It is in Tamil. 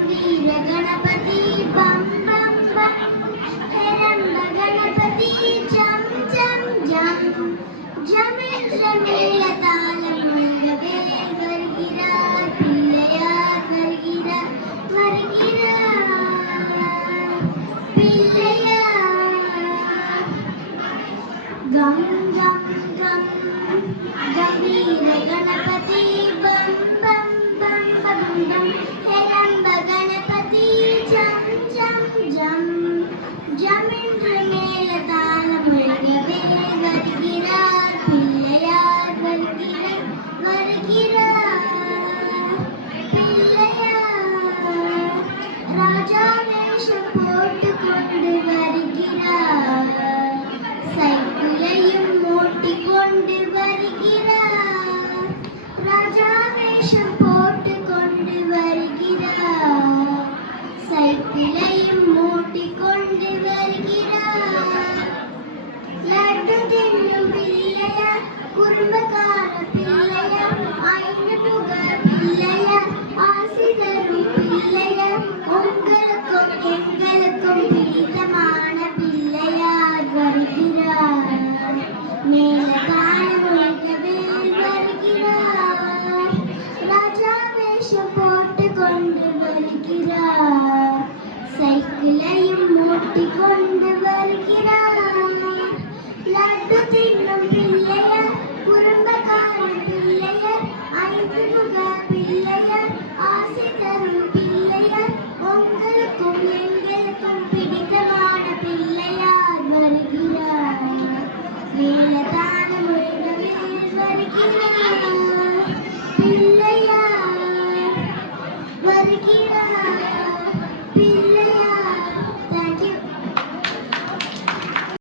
गंभीर गणपति बम बम बम हेरंब गणपति जम जम जम जमेन्द्र मेलतालम मुळगवे वर्गिरार पिल्लयार वर्गिरार पिल्लयार गम गम गम गंभीर गणपति बम बम बम बम बम हेरंब गणपति जम जम जम जमेन्द्र मेलतालम मुळगवे वर्गिरार पिल्लयार वर्गिरार पिल्लयार राजा वेषम போட்டுக்கொண்டு வருகிறார் சைக்கிளையும் ஓட்டிக்கொண்டு வருகிறார் ராஜா வேஷம் போட்டுக்கொண்டு வருகிறார் சைக்கிளையும் ஓட்டிக்கொண்டு வருகிறார் லட்டு தின்னும் பிள்ளையார் குறும்புக்கார பிள்ளையார் ஐந்து புக பிள்ளையார் ஆசி தரும் பிள்ளையார் உங்களுக்கும் எங்களுக்கும் பிடித்தமான பிள்ளையார் வருகிறார் மேலதாளம் முழங்கவே வருகிறார் ராஜா வேஷம் போட்டுக்கொண்டு வருகிறார் சைக்கிளையும் ஓட்டிக்கொண்டு வருகிறார் லட்டு தின்னும் பிள்ளையார் குறும்புக்கார பிள்ளையார் ஐந்து முக பிள்ளையார் ஆசை தரும் பிள்ளையார் உங்களுக்கும் எங்களுக்கும் பிடித்தமான பிள்ளையார் வருகிறார் மேலதான முழங்கவே வருகிறார் பிள்ளையார் வருகிறார்